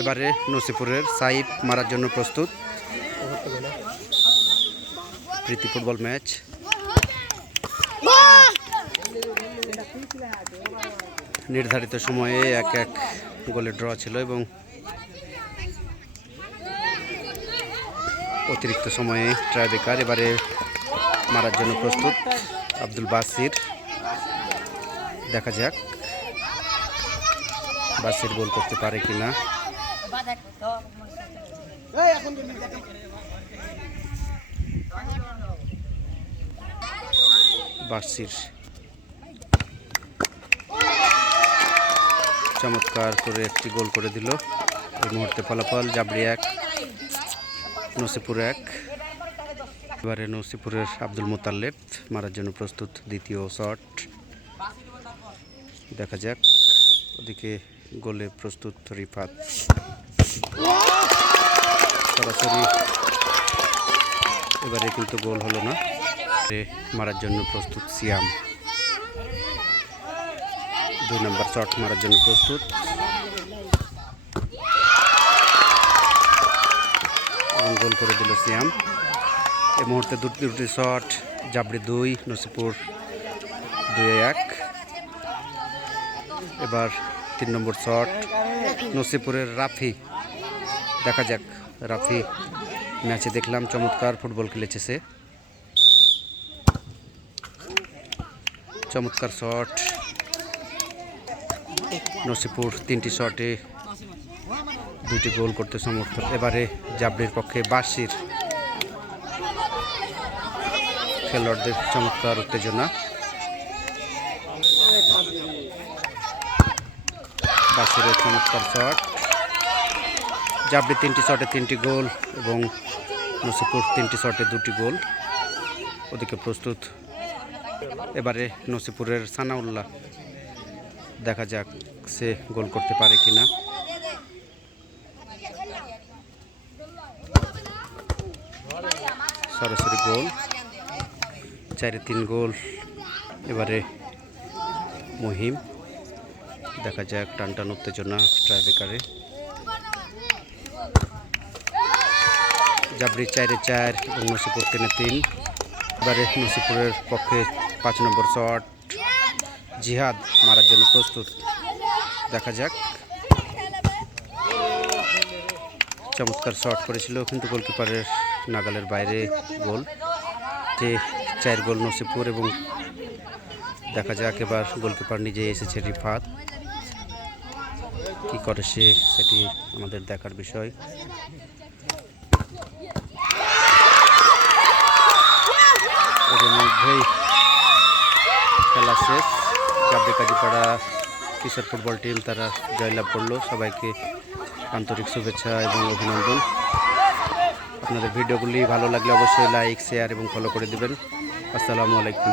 এবারে নসিপুরের সাইফ মারার জন্য প্রস্তুত। প্রীতি ফুটবল ম্যাচ। নির্ধারিত সময়ে এক এক গোলে ড্র ছিল এবং অতিরিক্ত সময়ে ট্রাইবেকার এবারে মারার জন্য প্রস্তুত আব্দুল বাসির। দেখা যাক। বাসির গোল করতে পারে কিনা। বাসির চমৎকার করে একটি গোল করে দিল। এই মুহূর্তে ফলাফল জাবরি এক, নসিপুর এক। এবারে নসিপুরের আব্দুল মোতাল্লেব মারার জন্য প্রস্তুত দ্বিতীয় শট। দেখা যাক, ওদিকে গোলে প্রস্তুত রিফাত। সরাসরি এবারে কিন্তু গোল হলো না। মারার জন্য প্রস্তুত সিয়াম। দুই নম্বর শট মারার জন্য প্রস্তুত। গোল করে দিল সিয়াম। এই মুহূর্তে দুটি দুটি শট, জাবড়ি দুই, নসিপুর দুই এক। এবার তিন নম্বর শট, নসিপুরের রাফি। দেখা যাক, রাফি ম্যাচে দেখলাম চমৎকার ফুটবল খেলেছে সে। চমৎকার শট, নসিপুর তিনটি শটে দুটি গোল করতে সমর্থ। এবারে জাবড়ির পক্ষে বাসির খেলোয়াড়দের চমৎকার উত্তেজনা। বাসিরের চমৎকার শট। জাবড়ি তিনটি শটে তিনটি গোল এবং নসিপুর তিনটি শটে দুটি গোল। ওদিকে প্রস্তুত। এবারে নসিপুরের সানাউল্লাহ। দেখা যাক সে গোল করতে পারে কি না সরাসরি গোল। চারে তিন গোল। এবারে মহিম। দেখা যাক টান টান উত্তেজনা ট্রাইবেকারে। জাবরি চারে চার, এবং নসিপুর তিনে তিন। এবারে নসিপুরের পক্ষে পাঁচ নম্বর শট, জিহাদ মারার জন্য প্রস্তুত। দেখা যাক। চমৎকার শট করেছিল কিন্তু গোলকিপারের নাগালের বাইরে গোল। যে চার গোল নসিপুর এবং দেখা যাক এবার গোলকিপার নিজে এসেছে রিফাত। কি করে সে সেটি আমাদের দেখার বিষয়। মধ্যেই খেলা শেষ। গাবড়ি কাজীপাড়া কিশোর ফুটবল টিম তারা জয়লাভ করল। সবাইকে আন্তরিক শুভেচ্ছা এবং অভিনন্দন। আপনাদের ভিডিওগুলি ভালো লাগলে অবশ্যই লাইক শেয়ার এবং ফলো করে দেবেন। আসসালামু আলাইকুম।